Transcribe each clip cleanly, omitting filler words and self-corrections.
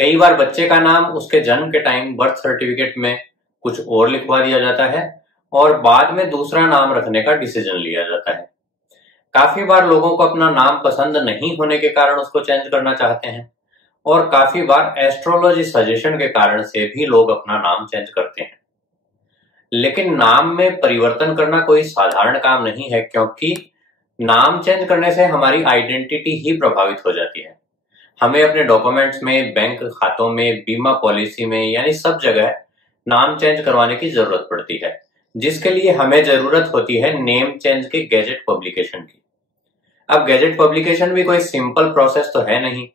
कई बार बच्चे का नाम उसके जन्म के टाइम बर्थ सर्टिफिकेट में कुछ और लिखवा दिया जाता है और बाद में दूसरा नाम रखने का डिसीजन लिया जाता है। काफी बार लोगों को अपना नाम पसंद नहीं होने के कारण उसको चेंज करना चाहते हैं और काफी बार एस्ट्रोलॉजी सजेशन के कारण से भी लोग अपना नाम चेंज करते हैं। लेकिन नाम में परिवर्तन करना कोई साधारण काम नहीं है, क्योंकि नाम चेंज करने से हमारी आइडेंटिटी ही प्रभावित हो जाती है। हमें अपने डॉक्यूमेंट्स में, बैंक खातों में, बीमा पॉलिसी में, यानी सब जगह नाम चेंज करवाने की जरूरत पड़ती है, जिसके लिए हमें जरूरत होती है नेम चेंज के गैजेट पब्लिकेशन की। अब गैजेट पब्लिकेशन भी कोई सिंपल प्रोसेस तो है नहीं,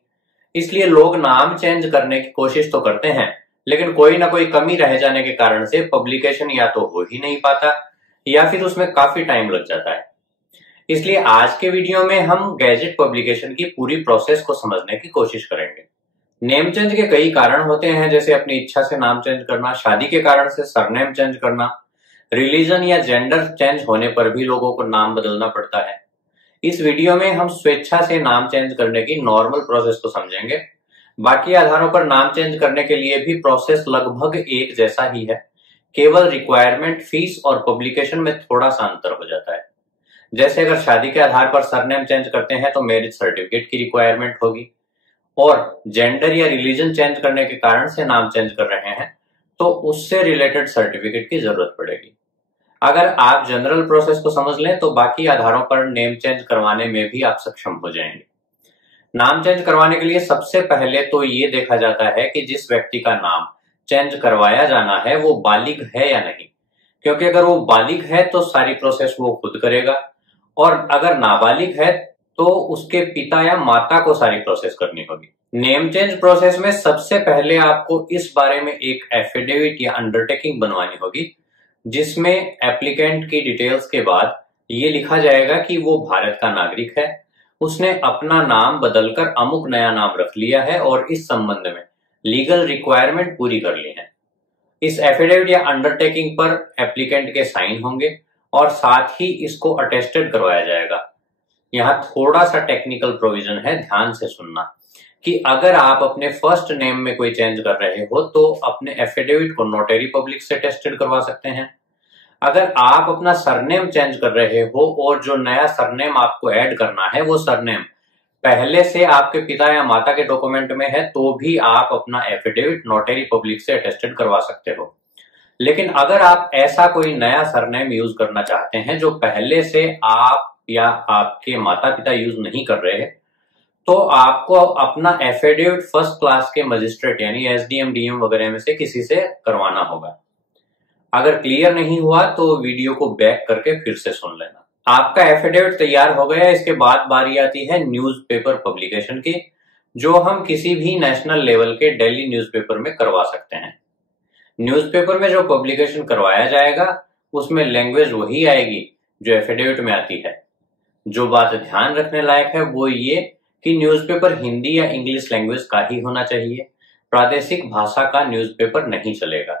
इसलिए लोग नाम चेंज करने की कोशिश तो करते हैं, लेकिन कोई ना कोई कमी रह जाने के कारण से पब्लिकेशन या तो हो ही नहीं पाता या फिर उसमें काफी टाइम लग जाता है। इसलिए आज के वीडियो में हम गैजेट पब्लिकेशन की पूरी प्रोसेस को समझने की कोशिश करेंगे। नेम चेंज के कई कारण होते हैं, जैसे अपनी इच्छा से नाम चेंज करना, शादी के कारण से सरनेम चेंज करना, रिलीजन या जेंडर चेंज होने पर भी लोगों को नाम बदलना पड़ता है। इस वीडियो में हम स्वेच्छा से नाम चेंज करने की नॉर्मल प्रोसेस को समझेंगे। बाकी आधारों पर नाम चेंज करने के लिए भी प्रोसेस लगभग एक जैसा ही है, केवल रिक्वायरमेंट, फीस और पब्लिकेशन में थोड़ा सा अंतर हो जाता है। जैसे अगर शादी के आधार पर सरनेम चेंज करते हैं तो मैरिज सर्टिफिकेट की रिक्वायरमेंट होगी, और जेंडर या रिलीजन चेंज करने के कारण से नाम चेंज कर रहे हैं तो उससे रिलेटेड सर्टिफिकेट की जरूरत पड़ेगी। अगर आप जनरल प्रोसेस को समझ लें तो बाकी आधारों पर नेम चेंज करवाने में भी आप सक्षम हो जाएंगे। नाम चेंज करवाने के लिए सबसे पहले तो ये देखा जाता है कि जिस व्यक्ति का नाम चेंज करवाया जाना है वो बालिग है या नहीं, क्योंकि अगर वो बालिग है तो सारी प्रोसेस वो खुद करेगा, और अगर नाबालिग है तो उसके पिता या माता को सारी प्रोसेस करनी होगी। नेम चेंज प्रोसेस में सबसे पहले आपको इस बारे में एक एफिडेविट या अंडरटेकिंग बनवानी होगी, जिसमें एप्लीकेंट की डिटेल्स के बाद ये लिखा जाएगा कि वो भारत का नागरिक है, उसने अपना नाम बदलकर अमुक नया नाम रख लिया है और इस संबंध में लीगल रिक्वायरमेंट पूरी कर ली है। इस एफिडेविट या अंडरटेकिंग पर एप्लीकेंट के साइन होंगे और साथ ही इसको अटेस्टेड करवाया जाएगा। यहाँ थोड़ा सा टेक्निकल प्रोविजन है, ध्यान से सुनना, कि अगर आप अपने फर्स्ट नेम में कोई चेंज कर रहे हो तो अपने एफिडेविट को नोटरी पब्लिक से टेस्टेड करवा सकते हैं। अगर आप अपना सरनेम चेंज कर रहे हो और जो नया सरनेम आपको ऐड करना है वो सरनेम पहले से आपके पिता या माता के डॉक्यूमेंट में है तो भी आप अपना एफिडेविट नोटरी पब्लिक से अटेस्टेड करवा सकते हो। लेकिन अगर आप ऐसा कोई नया सरनेम यूज करना चाहते हैं जो पहले से आप या आपके माता पिता यूज नहीं कर रहे हैं, तो आपको अपना एफिडेविट फर्स्ट क्लास के मजिस्ट्रेट यानी एसडीएम, डीएम वगैरह में से किसी से करवाना होगा। अगर क्लियर नहीं हुआ तो वीडियो को बैक करके फिर से सुन लेना। आपका एफिडेविट तैयार हो गया, इसके बाद बारी आती है न्यूज़पेपर पब्लिकेशन की, जो हम किसी भी नेशनल लेवल के डेली न्यूज़पेपर में करवा सकते हैं। न्यूज़पेपर में जो पब्लिकेशन करवाया जाएगा उसमें लैंग्वेज वही आएगी जो एफिडेविट में आती है। जो बात ध्यान रखने लायक है वो ये कि न्यूज़पेपर हिंदी या इंग्लिश लैंग्वेज का ही होना चाहिए, प्रादेशिक भाषा का न्यूज़पेपर नहीं चलेगा।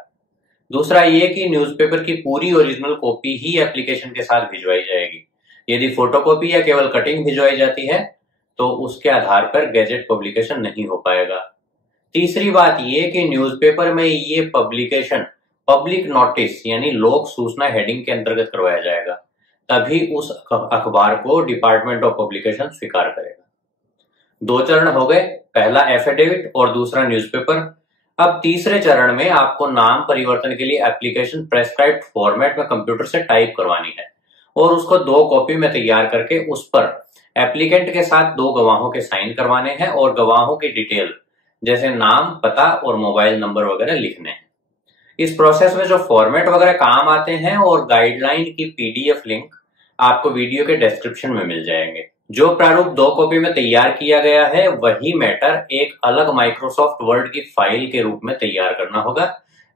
दूसरा ये कि न्यूज़पेपर की पूरी ओरिजिनल कॉपी ही एप्लीकेशन के साथ भिजवाई जाएगी। यदि फोटोकॉपी या केवल कटिंग भिजवाई जाती है तो उसके आधार पर गैजेट पब्लिकेशन नहीं हो पाएगा। तीसरी बात ये कि न्यूज़पेपर में ये पब्लिकेशन पब्लिक नोटिस यानी लोक सूचना हेडिंग के अंतर्गत करवाया जाएगा, तभी उस अखबार को डिपार्टमेंट ऑफ पब्लिकेशन स्वीकार करेगा। 2 चरण हो गए, पहला एफिडेविट और दूसरा न्यूज़पेपर। अब तीसरे चरण में आपको नाम परिवर्तन के लिए एप्लीकेशन प्रेस्क्राइब्ड फॉर्मेट में कंप्यूटर से टाइप करवानी है और उसको 2 कॉपी में तैयार करके उस पर एप्लीकेंट के साथ 2 गवाहों के साइन करवाने हैं और गवाहों की डिटेल जैसे नाम, पता और मोबाइल नंबर वगैरह लिखने हैं। इस प्रोसेस में जो फॉर्मेट वगैरह काम आते हैं और गाइडलाइन की पीडीएफ लिंक आपको वीडियो के डिस्क्रिप्शन में मिल जाएंगे। जो प्रारूप 2 कॉपी में तैयार किया गया है वही मैटर एक अलग माइक्रोसॉफ्ट वर्ड की फाइल के रूप में तैयार करना होगा,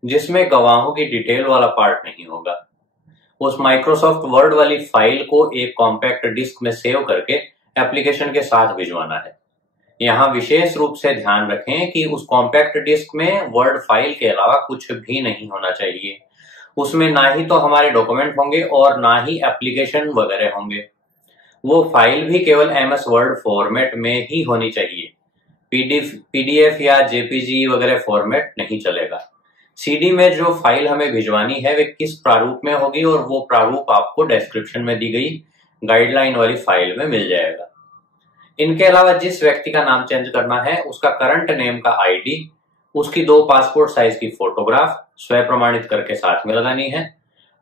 जिसमें गवाहों की डिटेल वाला पार्ट नहीं होगा। उस माइक्रोसॉफ्ट वर्ड वाली फाइल को एक कॉम्पैक्ट डिस्क में सेव करके एप्लीकेशन के साथ भिजवाना है। यहाँ विशेष रूप से ध्यान रखें कि उस कॉम्पैक्ट डिस्क में वर्ड फाइल के अलावा कुछ भी नहीं होना चाहिए। उसमें ना ही तो हमारे डॉक्यूमेंट होंगे और ना ही एप्लीकेशन वगैरह होंगे। वो फाइल भी केवल एमएस वर्ड फॉर्मेट में ही होनी चाहिए। पीडीएफ या जेपीजी वगैरह फॉर्मेट नहीं चलेगा। सीडी में जो फाइल हमें भिजवानी है वे किस प्रारूप में होगी और वो प्रारूप आपको डिस्क्रिप्शन में दी गई गाइडलाइन वाली फाइल में मिल जाएगा। इनके अलावा जिस व्यक्ति का नाम चेंज करना है उसका करंट नेम का आईडी, उसकी 2 पासपोर्ट साइज की फोटोग्राफ स्वयं प्रमाणित करके साथ में लगानी है।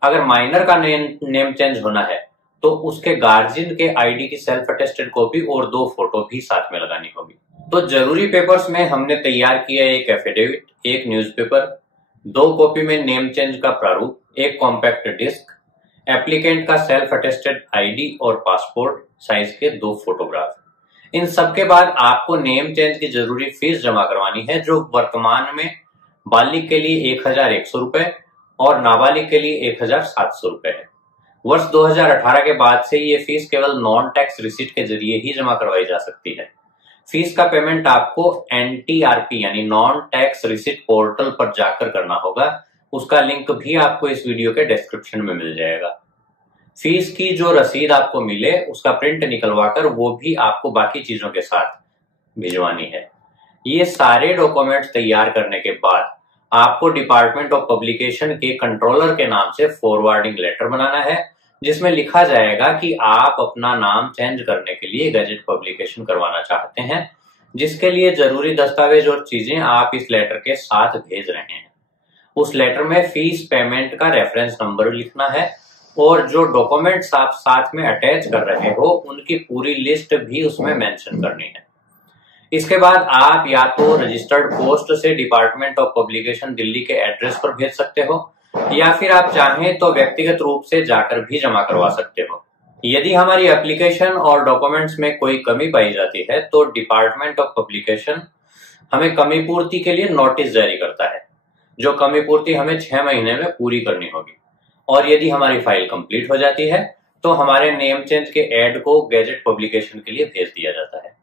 अगर माइनर का नेम चेंज होना है तो उसके गार्जियन के आईडी की सेल्फ अटेस्टेड कॉपी और 2 फोटो भी साथ में लगानी होगी। तो जरूरी पेपर्स में हमने तैयार किया एक एफिडेविट, एक न्यूज़पेपर, 2 कॉपी में नेम चेंज का प्रारूप, एक कॉम्पैक्ट डिस्क, एप्लीकेंट का सेल्फ अटेस्टेड आईडी और पासपोर्ट साइज के 2 फोटोग्राफ। इन सब के बाद आपको नेम चेंज की जरूरी फीस जमा करवानी है, जो वर्तमान में बालिग के लिए 1100 रुपए और नाबालिग के लिए 1700 रुपए है। वर्ष 2018 के बाद से ये फीस केवल नॉन टैक्स रिसीट के जरिए ही जमा करवाई जा सकती है। फीस का पेमेंट आपको NTRP यानी नॉन टैक्स रिसीट पोर्टल पर जाकर करना होगा। उसका लिंक भी आपको इस वीडियो के डिस्क्रिप्शन में मिल जाएगा। फीस की जो रसीद आपको मिले उसका प्रिंट निकलवाकर वो भी आपको बाकी चीजों के साथ भिजवानी है। ये सारे डॉक्यूमेंट्स तैयार करने के बाद आपको डिपार्टमेंट ऑफ पब्लिकेशन के कंट्रोलर के नाम से फॉरवर्डिंग लेटर बनाना है, जिसमें लिखा जाएगा कि आप अपना नाम चेंज करने के लिए गैजेट पब्लिकेशन करवाना चाहते हैं, जिसके लिए जरूरी दस्तावेज और चीजें आप इस लेटर के साथ भेज रहे हैं। उस लेटर में फीस पेमेंट का रेफरेंस नंबर लिखना है और जो डॉक्यूमेंट्स आप साथ में अटैच कर रहे हो उनकी पूरी लिस्ट भी उसमें मेंशन करनी है। इसके बाद आप या तो रजिस्टर्ड पोस्ट से डिपार्टमेंट ऑफ पब्लिकेशन दिल्ली के एड्रेस पर भेज सकते हो या फिर आप चाहें तो व्यक्तिगत रूप से जाकर भी जमा करवा सकते हो। यदि हमारी एप्लीकेशन और डॉक्यूमेंट्स में कोई कमी पाई जाती है तो डिपार्टमेंट ऑफ पब्लिकेशन हमें कमी पूर्ति के लिए नोटिस जारी करता है, जो कमी पूर्ति हमें 6 महीने में पूरी करनी होगी। और यदि हमारी फाइल कंप्लीट हो जाती है तो हमारे नेम चेंज के एड को गैजेट पब्लिकेशन के लिए भेज दिया जाता है।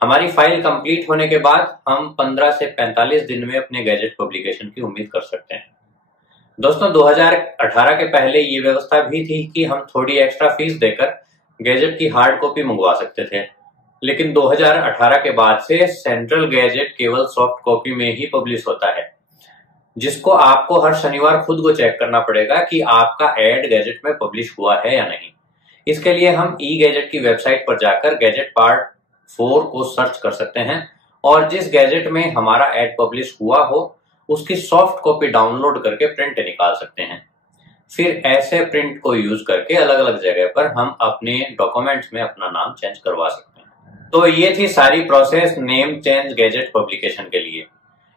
हमारी फाइल कंप्लीट होने के बाद हम 15 से 45 दिन में अपने गैजेट पब्लिकेशन की उम्मीद कर सकते हैं। दोस्तों 2018 के पहले ये व्यवस्था भी थी कि हम थोड़ी एक्स्ट्रा फीस देकर गैजेट की हार्ड कॉपी मंगवा सकते थे, लेकिन 2018 के बाद से सेंट्रल गैजेट केवल सॉफ्ट कॉपी में ही पब्लिश होता है, जिसको आपको हर शनिवार खुद को चेक करना पड़ेगा कि आपका एड गैजेट में पब्लिश हुआ है या नहीं। इसके लिए हम ई गैजेट की वेबसाइट पर जाकर गैजेट पार्ट 4 को सर्च कर सकते हैं और जिस गैजेट में हमारा एड पब्लिश हुआ हो उसकी सॉफ्ट कॉपी डाउनलोड करके प्रिंट निकाल सकते हैं। फिर ऐसे प्रिंट को यूज करके अलग अलग जगह पर हम अपने डॉक्यूमेंट्स में अपना नाम चेंज करवा सकते हैं। तो ये थी सारी process name change gadget publication के लिए।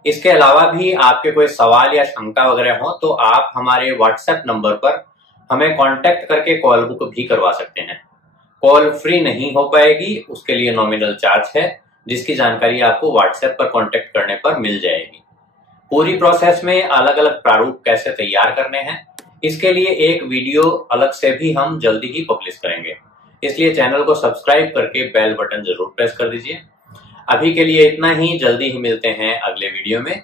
इसके अलावा भी आपके कोई सवाल या शंका वगैरह हो तो आप हमारे व्हाट्सएप नंबर पर हमें कांटेक्ट करके कॉल बुक भी करवा सकते हैं। कॉल फ्री नहीं हो पाएगी, उसके लिए नॉमिनल चार्ज है, जिसकी जानकारी आपको व्हाट्सएप पर कांटेक्ट करने पर मिल जाएगी। पूरी प्रोसेस में अलग अलग प्रारूप कैसे तैयार करने हैं इसके लिए एक वीडियो अलग से भी हम जल्दी ही पब्लिश करेंगे, इसलिए चैनल को सब्सक्राइब करके बेल बटन जरूर प्रेस कर दीजिए। अभी के लिए इतना ही, जल्दी ही मिलते हैं अगले वीडियो में।